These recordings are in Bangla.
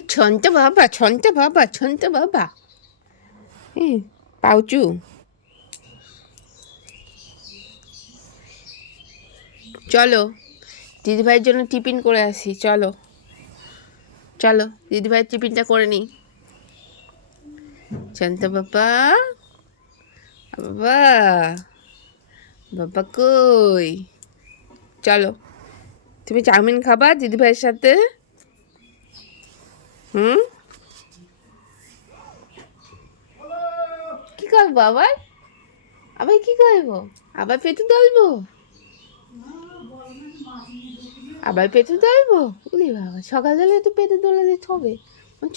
ছন্ত বাবা ছন্ত বাবা ছন্ত বাবা। এ পাউচু। চলো, দিদিভাইয়ের জন্য টিফিন করে আসি, চলো। চলো, দিদিভাইয়ের টিফিনটা করে নিই। ছন্ত বাবা বাবা বাবা কই? চলো, তুমি চাউমিন খাবা দিদিভাইয়ের সাথে? হুম? কি করব আবার? আবার কি করব? আবার পেটে দলবো আবার পেটে দলবো উলি বাবা সকালবেলা তো পেটে দোলা দিতে হবে।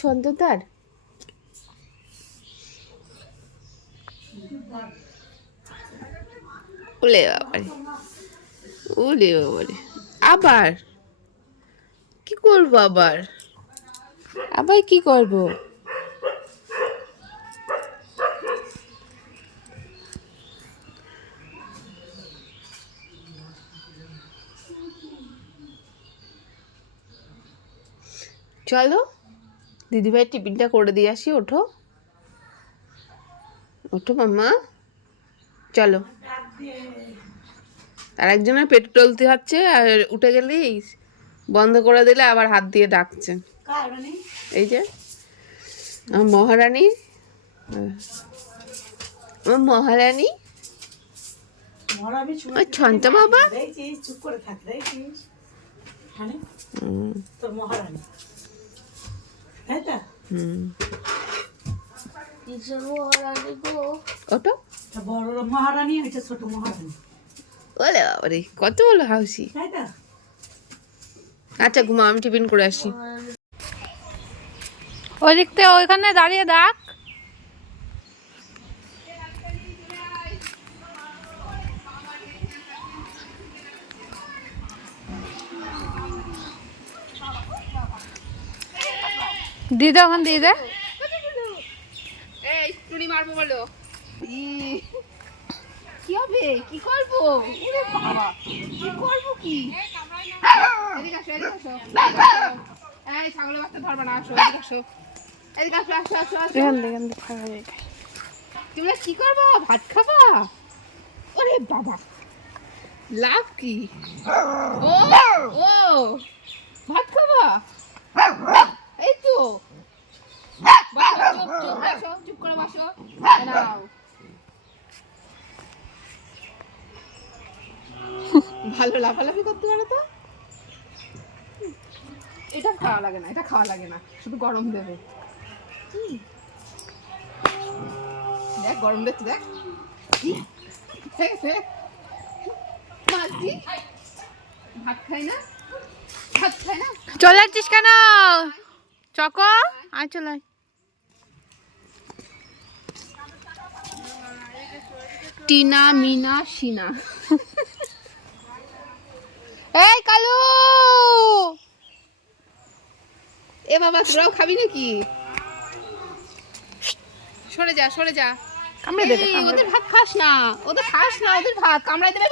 ছন্দ তার উলে বাবারে উলে বাবারে। আবার? কি করব আবার? আবার কি করব? চলো, দিদিভাই টিফিনটা করে দিয়ে আসি, ওঠো। ওঠো মাম্মা। চলো। আর একজনের পেট টলতে হচ্ছে, আর উঠে গেলেই বন্ধ করে দিলে আবার হাত দিয়ে ডাকছে। এই যে আমার মহারানী আমার মহারানী। ছন্ত বাবা। চুপ করে হ্যাঁ হুম, তোর মহারানী। তাই তো? হুম। ওটো? বড় মহারানী হয়েছে ছোট মহারানী। ওলে বাবারে কত বলো হাউসি। আচ্ছা ঘুমা আমি টিফিন করে আসি। ওই দিক থেকে ওইখানে দাঁড়িয়ে ডাক দিদা ওখান দিয়ে দে। এই টুনি মারবো বলো। কি হবে? কি করব? বাবা কি করব কি? এই ছাগলের বাচ্চা ধরবে না আসো আসো। এদিকে আসো আসো আসো আসো। এখান থেকে এখান থেকে তোমরা কি করবা? ভাত খাবা? ওরে বাবা। লাভ কি? ও ও ভাত খাবা? এই তো। বসো, চুপ করে বসো। নাও ভালো লাফালাফি করতে পারো তো? এটা খাওয়া লাগে না এটা খাওয়া লাগে না শুধু গরম দেবে। দেখ গরম দেখতে দেখ। ভাত খাই না? ভাত খাই না? চলে যাচ্ছিস কেন? চক আয় চলে টিনা মিনা সিনা বাবা তোরাও খাবি নাকি? সরে যা সরে যা। কামড়ে দেবে ওদের ভাত খাস না ওদের খাস না ওদের ভাত। কামড়াই দেবে